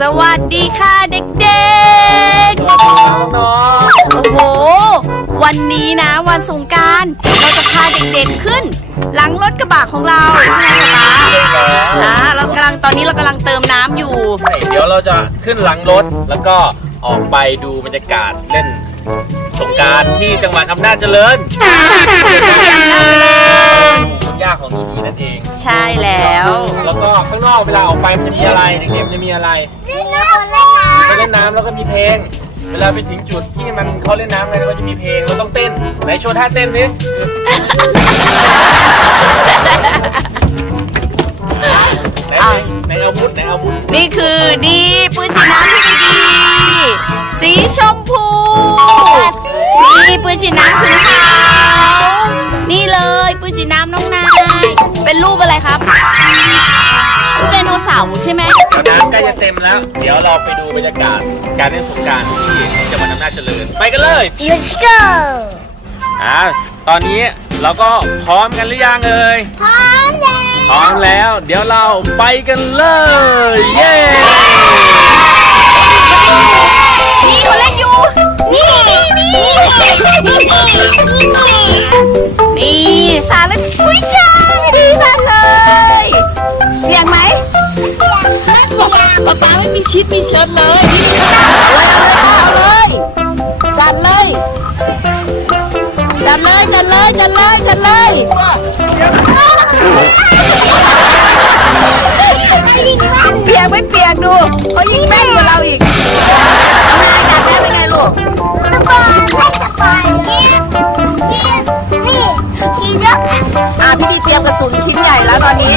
สวัสดีค่ะเด็กๆน้องโอ้โห วันนี้นะวันสงกรารเราจะพาเด็กๆขึ้น หลังรถกระบะของเราใช่ไหมป๊าป๊านะเรากำลังตอนนี้เรากำลังเติมน้ำอยู่ เดี๋ยวเราจะขึ้นหลังรถแล้วก็ออกไปดูบรรยากาศเล่นสงกรารที่จังหวัดอำนาจเจริญย่าของนีนีนั่นเอง ใช่แล้วแล้วก็ ข้างนอกเวลาออกไปมันจะมีอะไรเด็กๆมันจะมีอะไรไปเล่นน้ำแล้วก็มีเพลง เวลาไปถึงจุดที่มันเขาเล่นน้ำกันแล้วก็จะมีเพลงเราต้องเต้นไหนโชว์ท่าเต้นสิไหนไหนเอามุดไหนเอามุดนี่คือดีปืนฉีดน้ำที่ดีๆสีชมพูนี่ปืนฉีดน้ำสีขาวนี่เลยปืนฉีดน้ำน้องนายเป็นรูปอะไรครับรูปไดโนเสาร์ใช่ไหมน้ำใกล้จะเต็มแล้ว เดี๋ยวเราไปดูบรรยากาศการเล่นสงกรารที่จังหวัดอำนาจเจริญ ไปกันเลย Let's go อ่าตอนนี้เราก็พร้อมกันหรือยังเอ่ยพร้อมแล้ว พร้อมแล้ว เดี๋ยวเราไปกันเลย เย้ ชิดมีเชิดเลยเอาเลยจัดเลยจัดเลยจัดเลยจัดเลยจัดเลยเปียกไม่เปียกดูเขายิงแม่นกว่าเราอีกนายดัดแด้เป็นไงลูกสบายไม่สปายยิงยิงนี่ชี้เยอะอะพี่ดีเตรียมกระสุนชิ้นใหญ่แล้วตอนนี้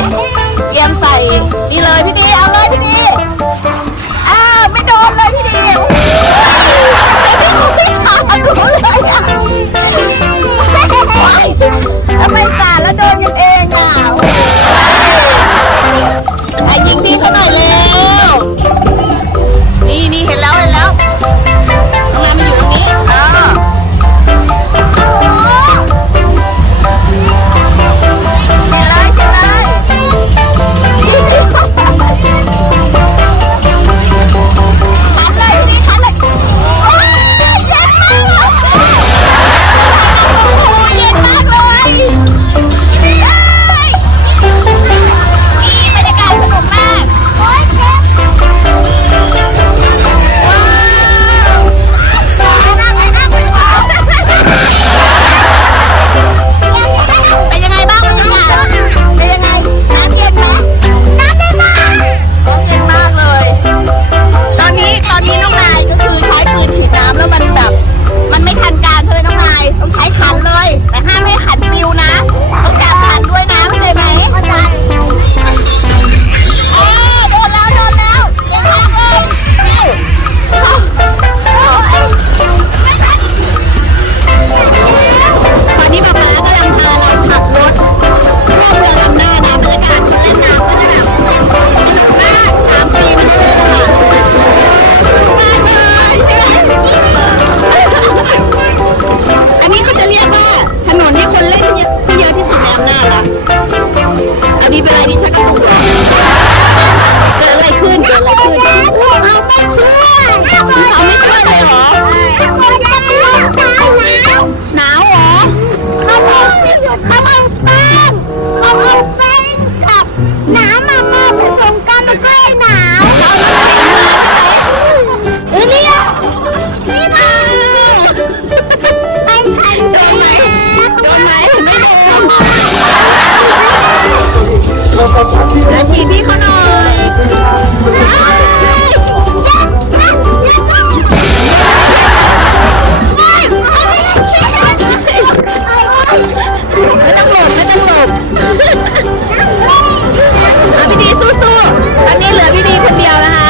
เอาพี่ดีสู้ๆ ตอนนี้เหลือพี่ดีคนเดียวนะคะ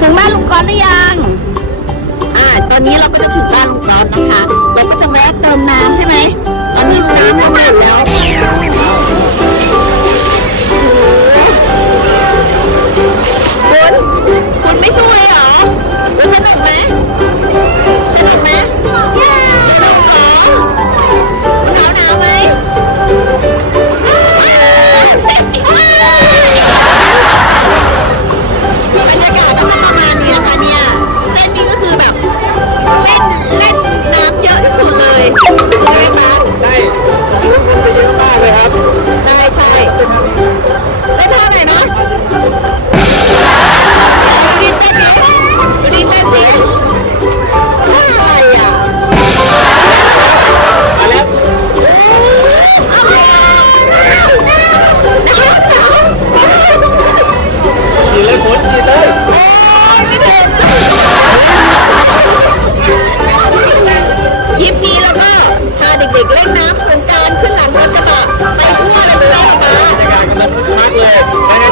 ถึงบ้านลุงก้อนหรือยัง อ่า ตอนนี้เราก็จะถึงบ้าน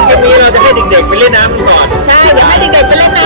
ครั้งนี้เราจะให้เด็กๆไปเล่นน้ำก่อน ใช่เะให้เด็กๆไปเล่นน้ำ